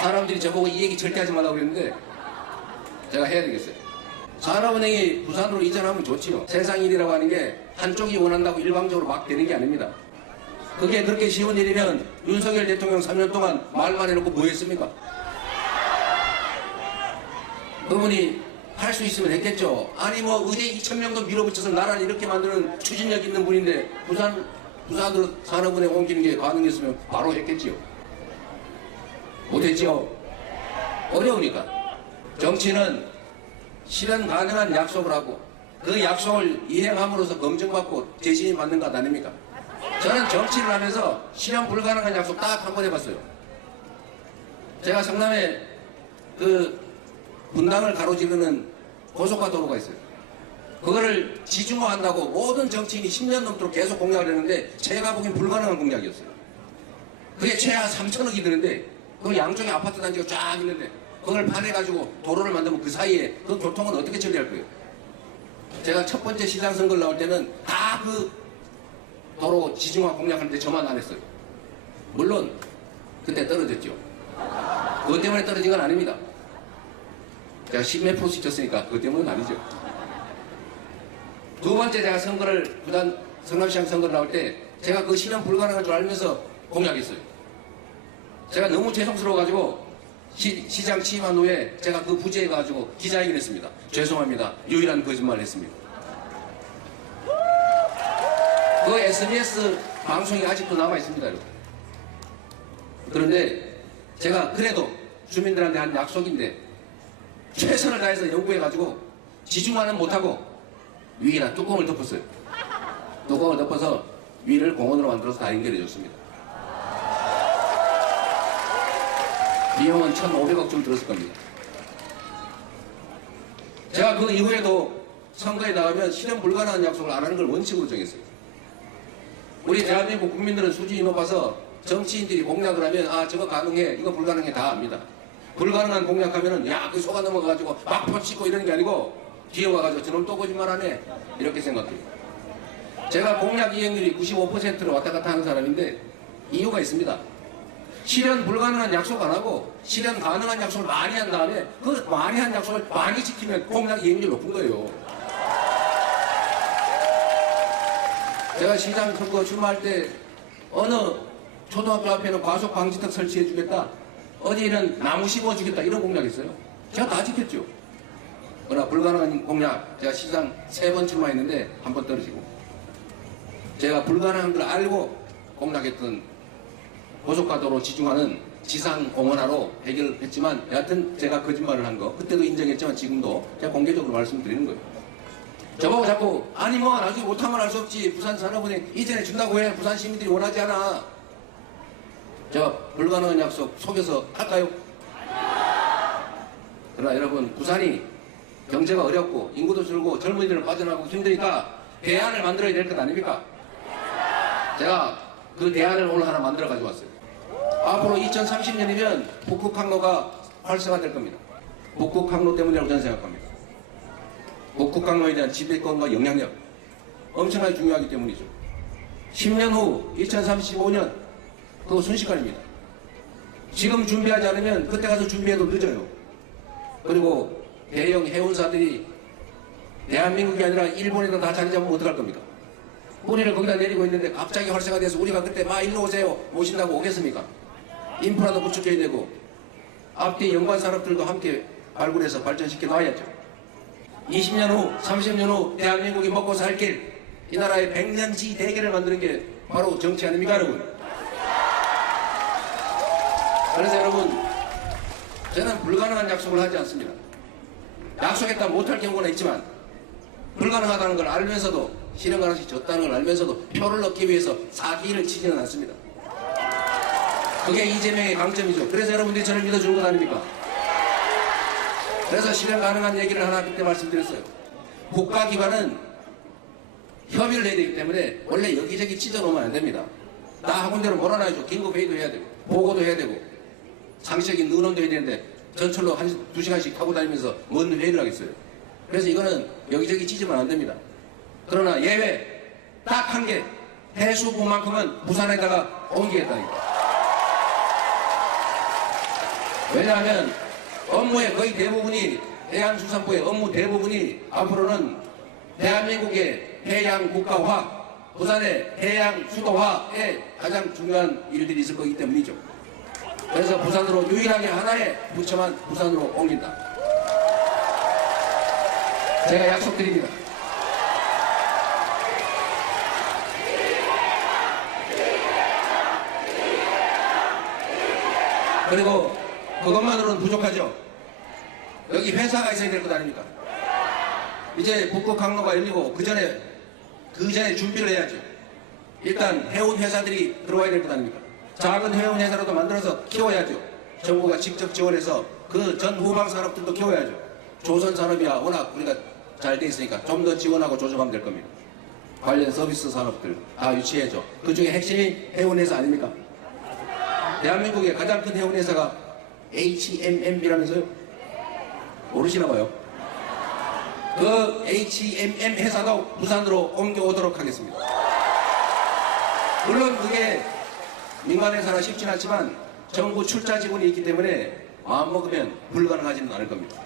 사람들이 저보고 이 얘기 절대 하지 말라고 그랬는데 제가 해야 되겠어요. 산업은행이 부산으로 이전하면 좋지요. 세상 일이라고 하는 게 한쪽이 원한다고 일방적으로 막 되는 게 아닙니다. 그게 그렇게 쉬운 일이면 윤석열 대통령 3년 동안 말만 해놓고 뭐 했습니까? 그분이 할 수 있으면 했겠죠. 아니 뭐 의대 2천 명도 밀어붙여서 나라를 이렇게 만드는 추진력 있는 분인데 부산 부산으로 산업은행 옮기는 게 가능했으면 바로 했겠지요. 못했지요. 어려우니까. 정치는 실현 가능한 약속을 하고 그 약속을 이행함으로써 검증받고 재신이 받는 것 아닙니까? 저는 정치를 하면서 실현 불가능한 약속 딱 한 번 해봤어요. 제가 성남에 그 분당을 가로지르는 고속화 도로가 있어요. 그거를 지중화한다고 모든 정치인이 10년 넘도록 계속 공약을 했는데 제가 보기엔 불가능한 공약이었어요. 그게 최하 3천억이 드는데 그 양쪽에 아파트 단지가 쫙 있는데 그걸 파내가지고 도로를 만들면 그 사이에 그 교통은 어떻게 처리할 거예요? 제가 첫 번째 시장 선거를 나올 때는 다 그 도로 지중화 공약하는데 저만 안 했어요. 물론 그때 떨어졌죠. 그것 때문에 떨어진 건 아닙니다. 제가 10몇 프로씩 졌으니까 그것 때문은 아니죠. 두 번째 제가 선거를 부산 성남시장 선거를 나올 때 제가 그 실현 불가능한 줄 알면서 공약했어요. 제가 너무 죄송스러워가지고 시, 장 취임한 후에 제가 그 부재해가지고 기자회견 했습니다. 죄송합니다. 유일한 거짓말을 했습니다. 그 SBS 방송이 아직도 남아있습니다. 여러분. 그런데 제가 그래도 주민들한테 한 약속인데 최선을 다해서 연구해가지고 지중화는 못하고 위에다 뚜껑을 덮었어요. 뚜껑을 덮어서 위를 공원으로 만들어서 다 연결해줬습니다. 비용은 1,500억쯤 들었을 겁니다. 제가 그 이후에도 선거에 나가면 실현 불가능한 약속을 안 하는 걸 원칙으로 정했어요. 우리 대한민국 국민들은 수준이 높아서 정치인들이 공약을 하면 아 저거 가능해 이거 불가능해 다 압니다. 불가능한 공약하면은 야그 속아 넘어가가지고 막 퍼치고 이러는 게 아니고 기어가가지고 저놈 또 거짓말하네 이렇게 생각해요. 제가 공약 이행률이 95%로 왔다 갔다 하는 사람인데 이유가 있습니다. 실현 불가능한 약속 안 하고 실현 가능한 약속을 많이 한 다음에 그 많이 한 약속을 많이 지키면 공약 이행률이 높은 거예요. 제가 시장 선거 출마할 때 어느 초등학교 앞에는 과속 방지턱 설치해 주겠다. 어디는 나무 심어 주겠다. 이런 공약 있어요. 제가 다 지켰죠. 그러나 불가능한 공약 제가 시장 세 번 출마했는데 한 번 떨어지고 제가 불가능한 걸 알고 공약했던 고속가도로 지중화는 지상 공원화로 해결했지만 여하튼 제가 거짓말을 한 거 그때도 인정했지만 지금도 제가 공개적으로 말씀드리는 거예요. 저보고 자꾸 아니 뭐 나중에 못하면 할수 없지 부산 산업은행 이전에 준다고 해 부산 시민들이 원하지 않아 제가 불가능한 약속 속여서 할까요? 그러나 여러분 부산이 경제가 어렵고 인구도 줄고 젊은이들은 빠져나가고 힘드니까 대안을 만들어야 될 것 아닙니까? 제가 그 대안을 오늘 하나 만들어 가지고 왔어요. 앞으로 2030년이면 북극 항로가 활성화될 겁니다. 북극 항로 때문이라고 저는 생각합니다. 북극 항로에 대한 지배권과 영향력 엄청나게 중요하기 때문이죠. 10년 후 2035년 그거 순식간입니다. 지금 준비하지 않으면 그때 가서 준비해도 늦어요. 그리고 대형 해운사들이 대한민국이 아니라 일본에도 다 자리 잡으면 어떡할 겁니까? 뿌리를 거기다 내리고 있는데 갑자기 활성화돼서 우리가 그때 막 일로 오세요 모신다고 오겠습니까? 인프라도 구축해야 되고 앞뒤 연관 산업들도 함께 발굴해서 발전시켜 놔야죠. 20년 후, 30년 후 대한민국이 먹고 살 길, 이 나라의 백년지 대계를 만드는 게 바로 정치 아닙니까, 여러분? 그래서 여러분, 저는 불가능한 약속을 하지 않습니다. 약속했다 못할 경우는 있지만 불가능하다는 걸 알면서도 실현 가능성이 적다는 걸 알면서도 표를 얻기 위해서 사기를 치지는 않습니다. 그게 이재명의 강점이죠. 그래서 여러분들이 저를 믿어주는 것 아닙니까? 그래서 실현 가능한 얘기를 하나 그때 말씀드렸어요. 국가 기관은 협의를 해야 되기 때문에 원래 여기저기 찢어놓으면 안 됩니다. 나 학원 대로 몰아놔야죠. 긴급 회의도 해야 되고 보고도 해야 되고 상식적인 의논도 해야 되는데 전철로 한 두 시간씩 타고 다니면서 뭔 회의를 하겠어요. 그래서 이거는 여기저기 찢으면 안 됩니다. 그러나 예외 딱 한 개 해수부만큼은 부산에다가 옮기겠다. 왜냐하면 업무의 거의 대부분이 해양수산부의 업무 대부분이 앞으로는 대한민국의 해양 국가화, 부산의 해양 수도화에 가장 중요한 일들이 있을 거기 때문이죠. 그래서 부산으로 유일하게 하나의 부처만 부산으로 옮긴다. 제가 약속드립니다. 그리고 그것만으로는 부족하죠. 여기 회사가 있어야 될 것 아닙니까? 이제 북극 항로가 열리고 그 전에 그 전에 준비를 해야죠. 일단 해운 회사들이 들어와야 될 것 아닙니까? 작은 해운 회사라도 만들어서 키워야죠. 정부가 직접 지원해서 그 전 후방 산업들도 키워야죠. 조선 산업이야 워낙 우리가 잘 돼 있으니까 좀 더 지원하고 조정하면 될 겁니다. 관련 서비스 산업들 다 유치해줘. 그 중에 핵심이 해운 회사 아닙니까? 대한민국의 가장 큰 해운 회사가 HMM이라면서요? 모르시나 봐요. 그 HMM 회사도 부산으로 옮겨오도록 하겠습니다. 물론 그게 민간 회사라 쉽진 않지만 정부 출자 지분이 있기 때문에 마음 먹으면 불가능하지는 않을 겁니다.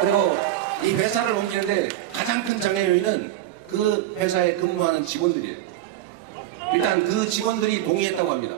그리고 이 회사를 옮기는데 가장 큰 장애 요인은 그 회사에 근무하는 직원들이에요. 일단 그 직원들이 동의했다고 합니다.